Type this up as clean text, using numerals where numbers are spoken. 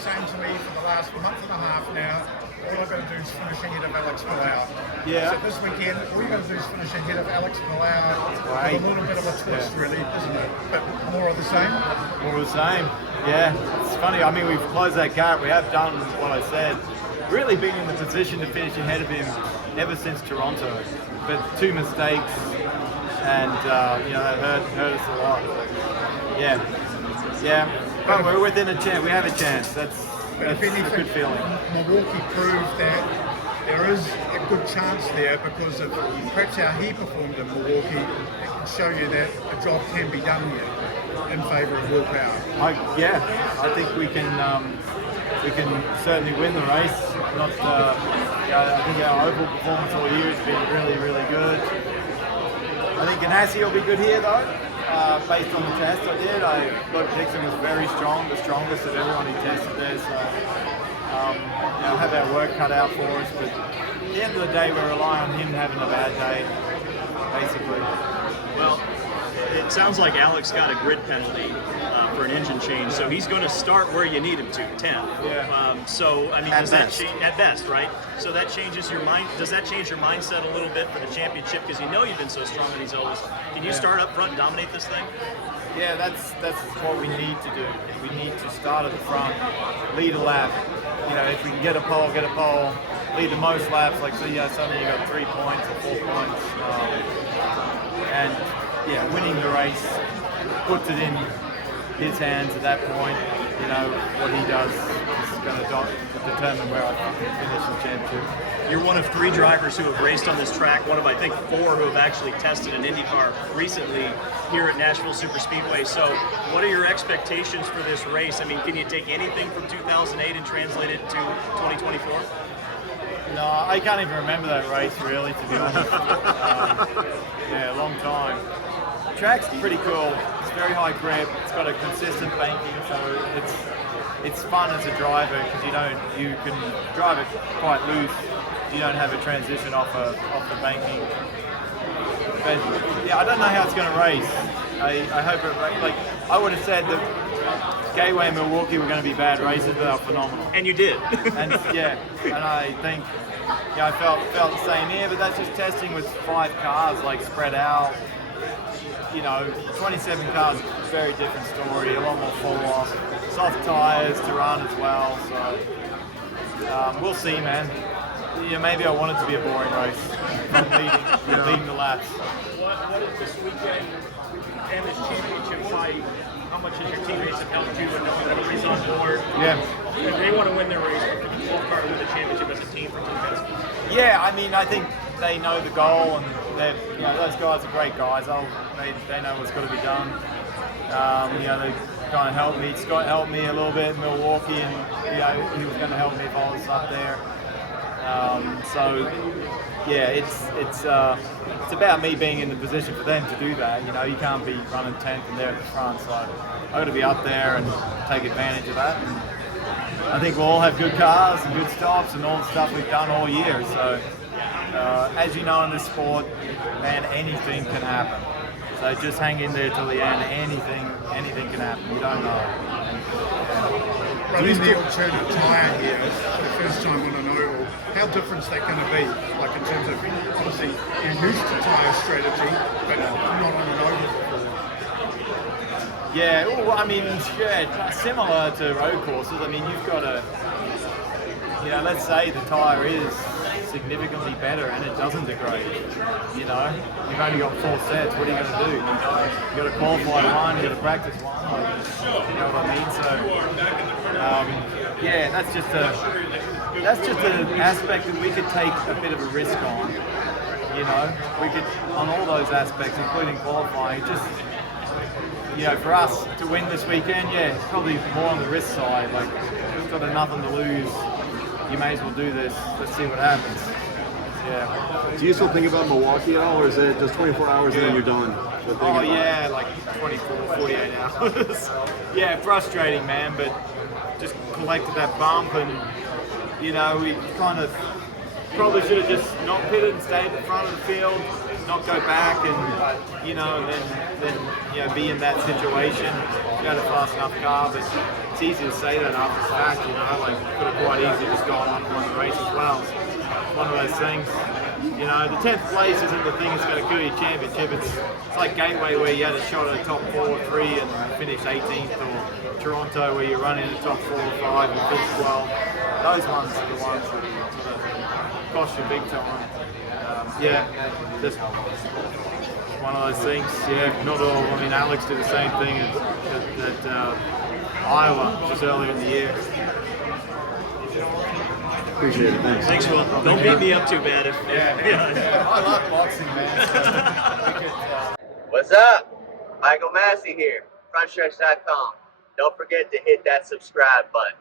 saying to me for the last month and a half now, all I've got to do is finish ahead of Alex Palou. Yeah. So this weekend, all you've got to do is finish ahead of Alex Palou. Right. With a little bit of a twist, really, isn't it? But more of the same. More of the same. Yeah. It's funny. I mean, we've closed that gap. We have done what I said. Really been in the position to finish ahead of him ever since Toronto. But 2 mistakes, and that hurt us a lot. Yeah. But we're within a chance. We have a chance. That's a good feeling. Milwaukee proved that there is a good chance there because of perhaps how he performed in Milwaukee. It can show you that a job can be done here in favour of willpower. I think we can certainly win the race. I think our overall performance all year has been really, really good. I think Ganassi will be good here though. Based on the test I did, I thought Dixon was very strong, the strongest of everyone who tested there. So, have our work cut out for us. But at the end of the day, we rely on him having a bad day, basically. Well, it sounds like Alex got a grid penalty for an engine change, so he's going to start where you need him to, 10. Yeah. So, I mean, does that change at best, right? So that changes your mind. Does that change your mindset a little bit for the championship? Because you've been so strong in these ovals. Can you start up front and dominate this thing? Yeah, that's what we need to do. We need to start at the front, lead a lap. If we can get a pole, lead the most laps. Like, suddenly you got 3 points or 4 points. Winning the race puts it in his hands at that point. What he does is going to determine where I finish the championship. You're one of 3 drivers who have raced on this track, one of, I think, 4 who have actually tested an IndyCar recently here at Nashville Superspeedway. So what are your expectations for this race? I mean, can you take anything from 2008 and translate it to 2024? No, I can't even remember that race, really, to be honest. A long time. The track's pretty cool. It's very high grip. It's got a consistent banking, so it's fun as a driver because you can drive it quite loose. You don't have a transition off the banking. But I don't know how it's going to race. I hope I would have said that Gateway and Milwaukee were going to be bad races, but they were phenomenal. And you did. and I think I felt the same here, but that's just testing with 5 cars spread out. 27 cars, very different story, a lot more fall off, soft tires to run as well. So we'll see, man. Maybe I want it to be a boring race, leading the laps. What is this weekend and this championship fight? How much has your teammates have helped you and everybody's on board? Yeah. They want to win their race, but for the 12th car to win the championship as a team for Team Penske. Yeah, I mean, I think they know the goal, and those guys are great guys. They know what's got to be done. They kind of helped me. Scott helped me a little bit in Milwaukee, and he was going to help me if I was up there. It's about me being in the position for them to do that. You can't be running 10th and there at the front, so I've got to be up there and take advantage of that. And I think we'll all have good cars and good stops and all the stuff we've done all year. So, as you know in this sport, man, anything can happen. So just hang in there till the end. Anything can happen. You don't know. Running the alternate tyre here for the first time on an oval, how different is that going to be? Like in terms of, obviously, you're used to tyre strategy, but not on an oval before. Yeah, well, I mean, similar to road courses. I mean, you've got to, let's say the tyre is significantly better and it doesn't degrade. You've only got 4 sets. What are you going to do? You've got to qualify one, you've got to practice one. You know what I mean? So, that's just an aspect that we could take a bit of a risk on. We could, on all those aspects, including qualifying, just, for us to win this weekend, it's probably more on the risk side. We've got nothing to lose. You may as well do this. Let's see what happens. Yeah. Do you still think about Milwaukee at all, or is it just 24 hours and then you're done? Oh yeah, 24, 48 hours. Yeah, frustrating, man, but just collected that bump and, we kind of probably should have just not pitted and stayed at the front of the field. not go back and then be in that situation. You had a fast enough car, but it's easy to say that after the fact. Like could have quite easily just gone on and won the race as well. So it's one of those things. The 10th place isn't the thing that's going to kill your championship. It's like Gateway where you had a shot at the top 4 or 3 and finished 18th, or Toronto where you run in the top 4 or 5 and finish 12. Those ones are the ones that sort of cost you big time. Just one of those things. Not all. I mean, Alex did the same thing at Iowa just earlier in the year. Appreciate it. Thanks. Will. Don't beat me up too bad. I love boxing, man. What's up? Michael Massey here, Frontstretch.com. Don't forget to hit that subscribe button.